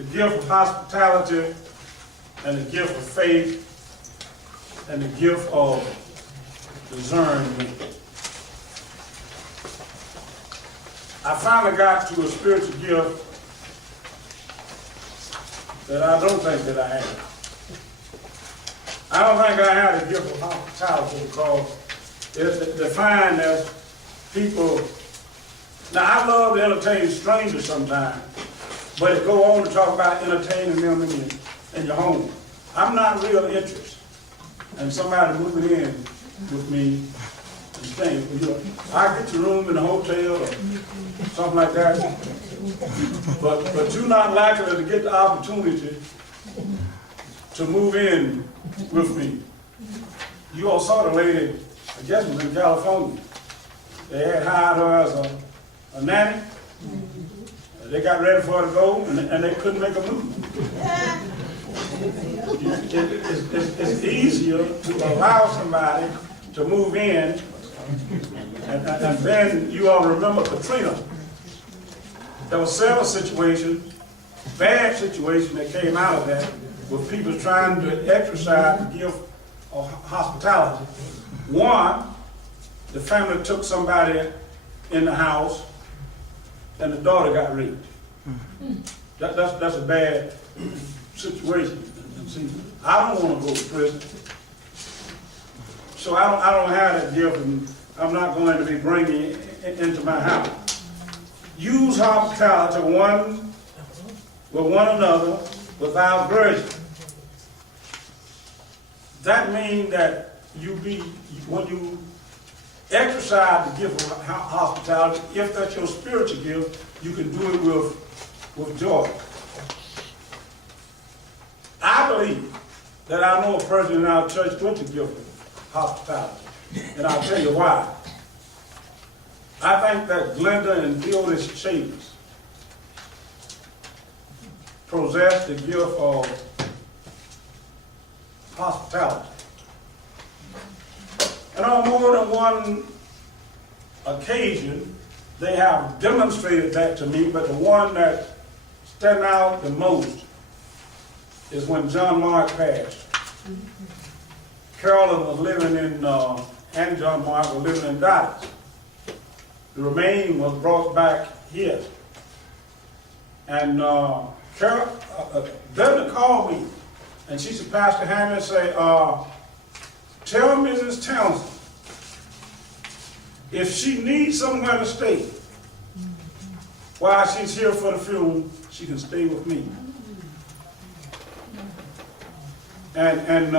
the gift of hospitality, and the gift of faith, and the gift of discernment. I finally got to a spiritual gift that I don't think that I have. I don't think I have the gift of hospitality because it's defined as people. Now, I love to entertain strangers sometimes, but it go on to talk about entertaining them in your home. I'm not real interested in somebody moving in with me and staying. I get your room in a hotel or something like that, but you're not likely to get the opportunity to move in with me. You all saw the lady, I guess it was in California. They had hired her as a nanny. They got ready for her to go, and they couldn't make a move. It's easier to allow somebody to move in, and then you all remember Katrina. There were several situations, bad situations that came out of that, with people trying to exercise the gift of hospitality. One, the family took somebody in the house, and the daughter got raped. That's a bad situation. See, I don't want to go to prison, so I don't have that gift, and I'm not going to be bringing it into my house. Use hospitality one with one another without grudging. That means that when you exercise the gift of hospitality, if that's your spiritual gift, you can do it with joy. I believe that I know a person in our church with the gift of hospitality, and I'll tell you why. I think that Glenda and Theodis Chambers possess the gift of hospitality. And on more than one occasion, they have demonstrated that to me, but the one that stands out the most is when John Mark passed. Carolyn was living in, and John Mark were living in Dallas. The remains was brought back here. And Glenda called me, and she said, Pastor Hammond, say, tell Mrs. Townsend, if she needs somewhere to stay while she's here for the funeral, she can stay with me. And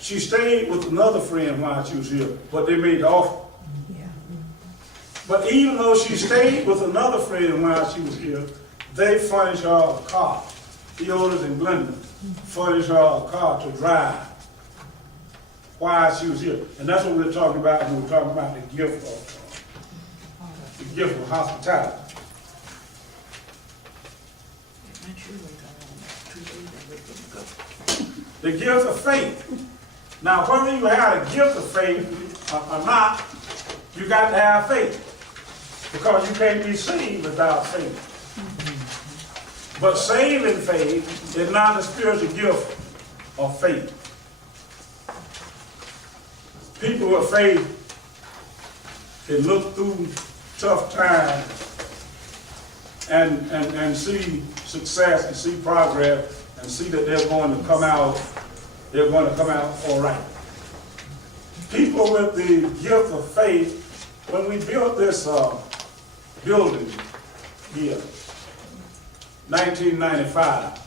she stayed with another friend while she was here, but they made the offer. Yeah. But even though she stayed with another friend while she was here, they furnished her a car. Theodis and Glenda furnished her a car to drive while she was here. And that's what we're talking about when we're talking about the gift of hospitality. The gift of faith. Now, whether you have a gift of faith or not, you got to have faith, because you can't be saved without faith. But saving faith is not the spiritual gift of faith. People with faith can look through tough times and see success and see progress and see that they're going to come out all right. People with the gift of faith, when we built this building here, 1995,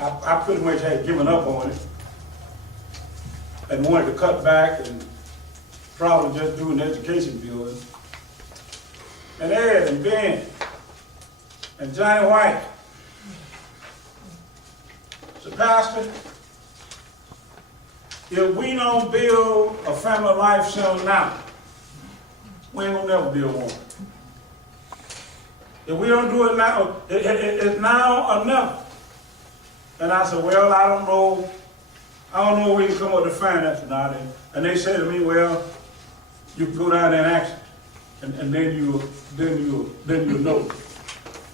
I pretty much had given up on it and wanted to cut back and probably just do an education building. And Ed and Ben and Johnny White said, Pastor, if we don't build a family life center now, we ain't gonna never build one. If we don't do it now, it's now or never. And I said, well, I don't know where we can come up with the finance tonight. And they said to me, well, you can go down there and ask it, and then you'll know.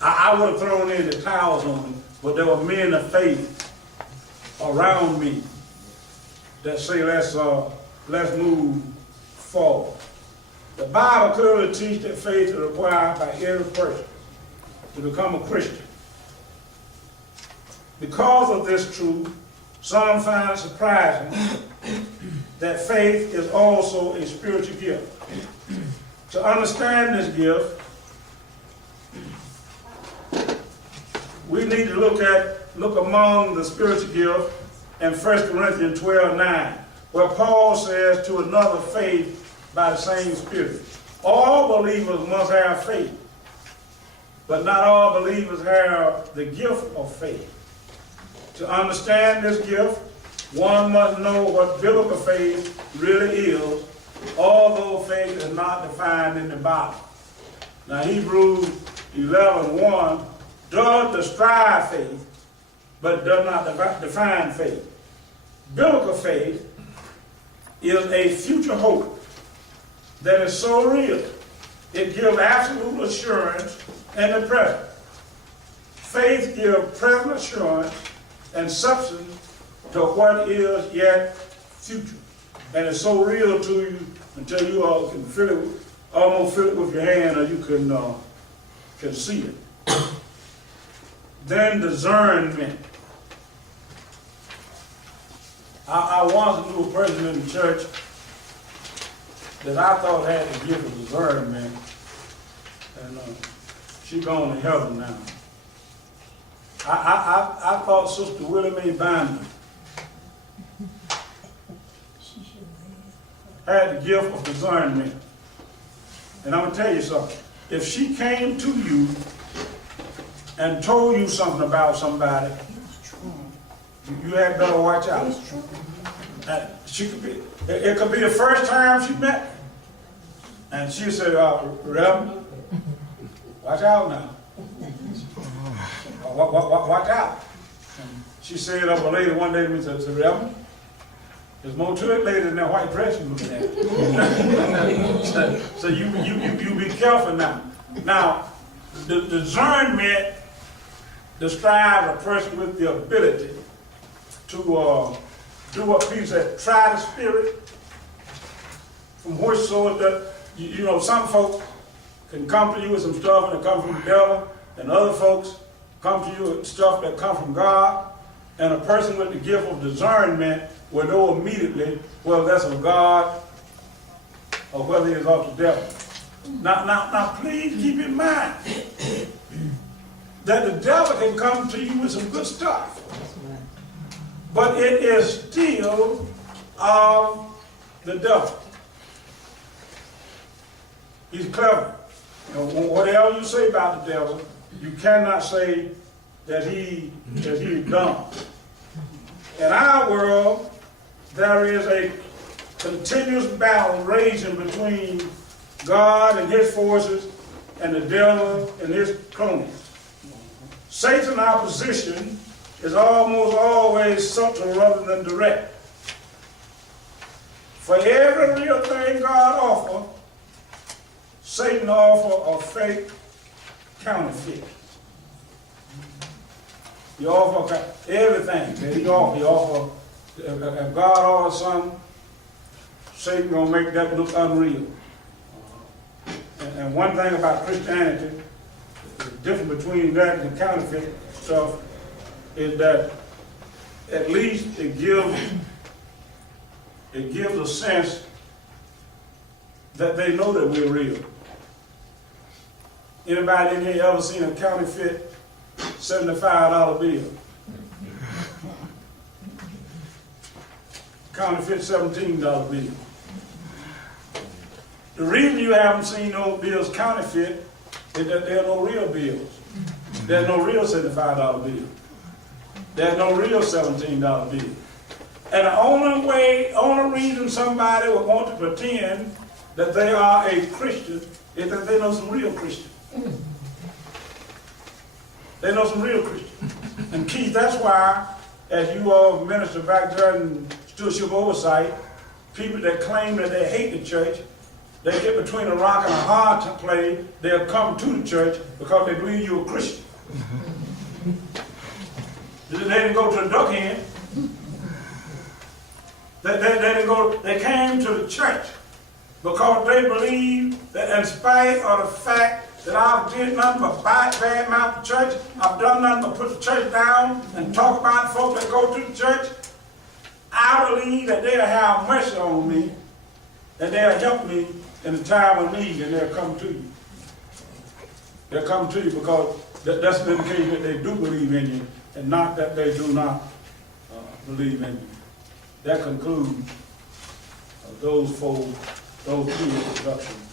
I would have thrown in the towels on them, but there were men of faith around me that say, let's move forward. The Bible clearly teaches that faith is required by every person to become a Christian. Because of this truth, some find it surprising that faith is also a spiritual gift. To understand this gift, we need to look among the spiritual gift in 1 Corinthians 12:9, where Paul says, to another faith by the same Spirit. All believers must have faith, but not all believers have the gift of faith. To understand this gift, one must know what biblical faith really is, although faith is not defined in the Bible. Now, Hebrews 11:1 does describe faith, but does not define faith. Biblical faith is a future hope that is so real, it gives absolute assurance in the present. Faith gives present assurance and substance to what is yet future. And it's so real to you until you all can feel it, almost feel it with your hand, or you can see it. Then discernment. I once knew a person in the church that I thought had the gift of discernment, and she's gone to heaven now. I thought Sister Willie Mae Binder had the gift of discernment. And I'm going to tell you something. If she came to you and told you something about somebody, you had better watch out. It could be the first time she met. And she said, Reverend, watch out now. Watch out. And she said up a lady one day to me, said, Reverend, there's more to it later than that white dress you're looking at. so you be careful now. Now, the discernment describes a person with the ability to do what Peter said, try the spirit from which sort that, you know, some folks can come to you with some stuff and it comes from the devil, and other folks come to you with stuff that come from God, and a person with the gift of discernment will know immediately whether that's of God or whether it's of the devil. Now, please keep in mind that the devil can come to you with some good stuff, but it is still of the devil. He's clever. You know, whatever you say about the devil, you cannot say that he is dumb. In our world, there is a continuous battle raging between God and his forces and the devil and his cronies. Satan's opposition is almost always subtle rather than direct. For every real thing God offers, Satan offers a fake counterfeit. He offers everything that he offers. If God offers something, Satan gonna make that look unreal. And one thing about Christianity, the difference between that and the counterfeit stuff, is that at least it gives a sense that they know that we're real. Anybody in here ever seen a counterfeit $75 bill? Counterfeit $17 bill. The reason you haven't seen those bills counterfeit is that there are no real bills. There's no real $75 bill. There's no real $17 bill. And the only reason somebody would want to pretend that they are a Christian is that they know some real Christians. They know some real Christians. And Keith, that's why, as you all minister back there in stewardship oversight, people that claim that they hate the church they get between a rock and a hard place, they'll come to the church because they believe you're a Christian. They didn't go to the duck hen. They didn't go, they came to the church because they believe that in spite of the fact that I've did nothing but bad mouth the church, I've done nothing but put the church down and talk about folk that go to the church, I believe that they'll have mercy on me and they'll help me in the time of need, and they'll come to you. They'll come to you because that's an indication that they do believe in you and not that they do not believe in you. That concludes those two introductions.